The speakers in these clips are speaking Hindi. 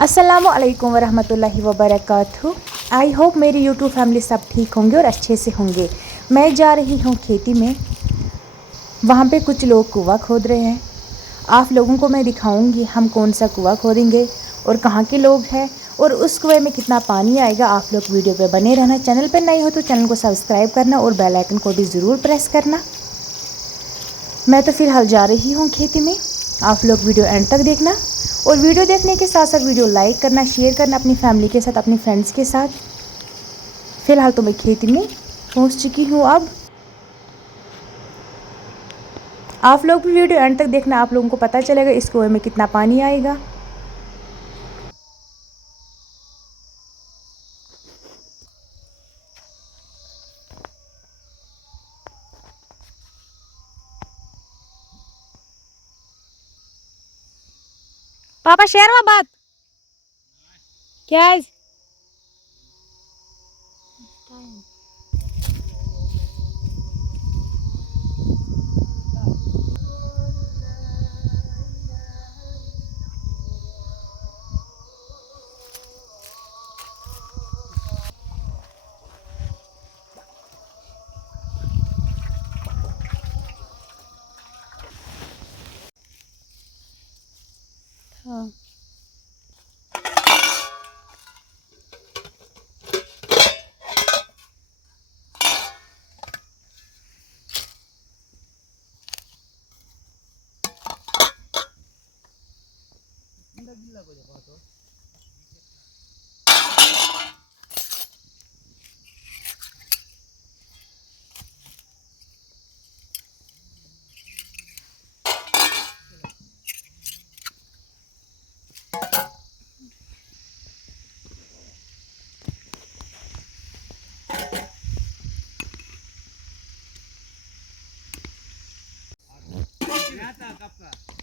अस्सलामुअलैकुम वरहमतुल्लाहि वबरकातुहू। आई होप मेरी यूट्यूब फैमिली सब ठीक होंगे और अच्छे से होंगे। मैं जा रही हूँ खेती में, वहाँ पे कुछ लोग कुआं खोद रहे हैं। आप लोगों को मैं दिखाऊंगी हम कौन सा कुआं खोदेंगे और कहाँ के लोग हैं और उस कुएं में कितना पानी आएगा। आप लोग वीडियो पे बने रहना। चैनल पर नए हो तो चैनल को सब्सक्राइब करना और बेल आइकन को भी ज़रूर प्रेस करना। मैं तो फ़िलहाल जा रही हूँ खेती में, आप लोग वीडियो एंड तक देखना और वीडियो देखने के साथ साथ वीडियो लाइक करना, शेयर करना अपनी फैमिली के साथ, अपनी फ्रेंड्स के साथ। फ़िलहाल तो मैं खेती में पहुँच चुकी हूँ। अब आप लोग भी वीडियो एंड तक देखना, आप लोगों को पता चलेगा इस कुएं में कितना पानी आएगा। पापा शेर में बात क्या है? हाँ।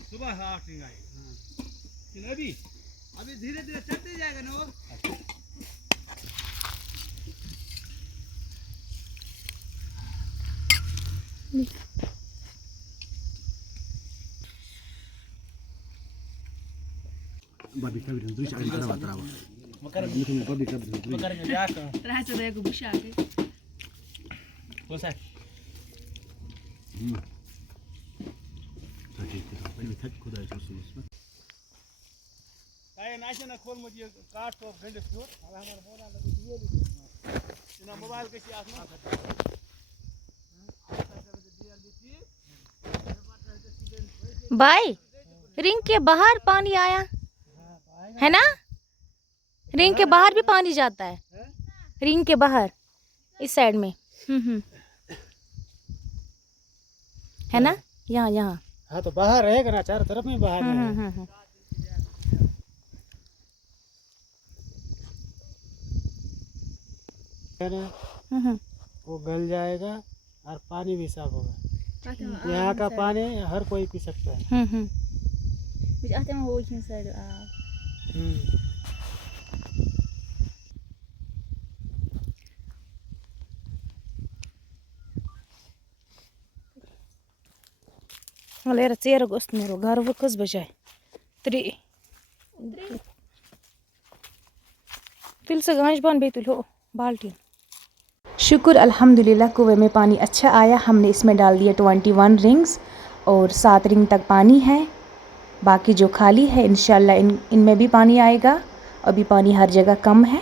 सुबह 8 आई। अभी अभी धीरे धीरे चढ़ते जाएगा ना वो। Babi kabir dulu sih ada apa terapa? Makar Mungkin babi kabir dulu. makar nggak Terasa saya gue bisa ke. bosan. Tadi kita, ini tadi kuda itu semua. काय नाशे ना खोल मुझे काट तो घंटे फ्लोर अब हमारा फोन आला तो दिए भी ना मोबाइल कैसे आसमान भाई रिंग के बाहर पानी आया है ना? रिंग के बाहर भी पानी जाता है, रिंग के बाहर इस साइड में। है ना? यहाँ यहाँ। हाँ तो बाहर रहेगा ना, चारों तरफ में बाहर है। वो गल जाएगा और पानी भी साफ होगा। यहाँ का पानी हर कोई पी सकता है। Bisa ahte mau hoje saya doa. Galera, tsera gosto meu lugar, vou cos bajai. Tri. तिल से गांज बन बेतुल हो बाल्टी। शुक्र अल्हम्दुलिल्लाह कुएं में पानी अच्छा आया। हमने इसमें डाल दिया 21 रिंग्स और 7 रिंग तक पानी है, बाकी जो खाली है इंशाल्लाह इनमें भी पानी आएगा। अभी पानी हर जगह कम है।